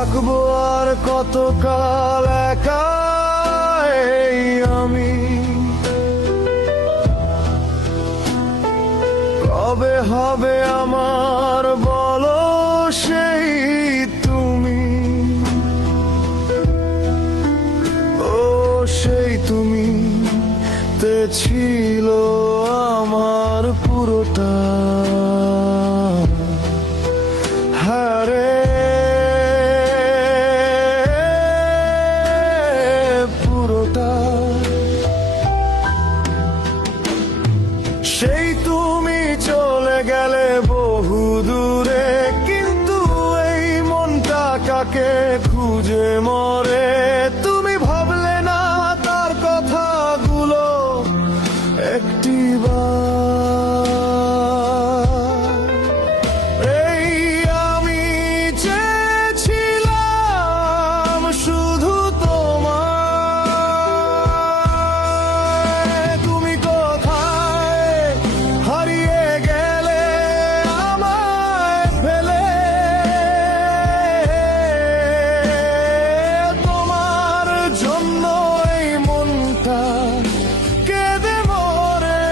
থাকবো আর কতকাল একা এই আমি, কবে হবে আমার বলো সেই তুমি, ও সেই তুমি তে ছিল আমার পুরোটা। হারে পুরোটা, সেই তুমি চলে গেলে বহু দূরে, কিন্তু এই মনটা কাকে খুঁজে মরে। তুমি ভাবলে না তার কথাগুলো একটিবার, এই আমি চেয়েছিলাম শুধু তোমায়। তুমি কোথায় হারিয়ে গেলে আমায় ফেলে, তোমার জন্য এই মনটা কেঁদে মরে।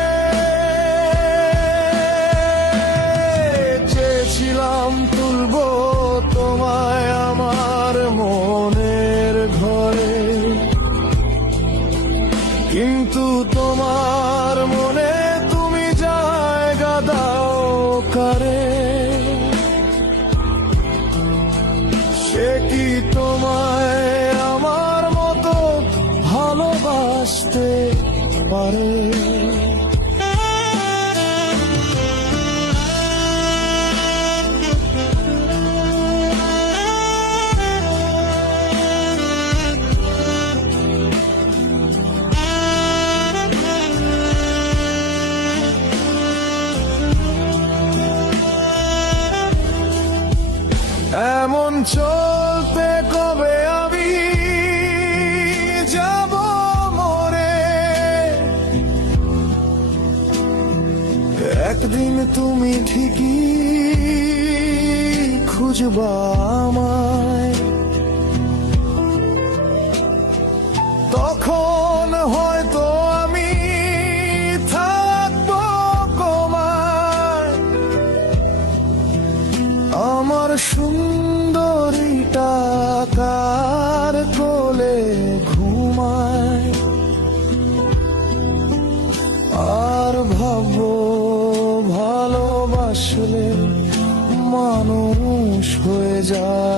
চেয়েছিলাম তুলবো তোমায় আমার মনের ঘরে, কিন্তু তোমার মনে তুমি জায়গা দাও কারে। সে কি তোমায় আমার মতো ভালোবাসতে পারে? এমন চলতে কবে আমি যাব মরে, একদিন তুমি ঠিকই খুঁজবা আমায়, তখন হয়তো আমি থাকবো তোমায়। আমার সুন্দরীটা কার কোলে ঘুমায়, আর ভাবো ভালোবাসলে মানুষ হয়ে যায়।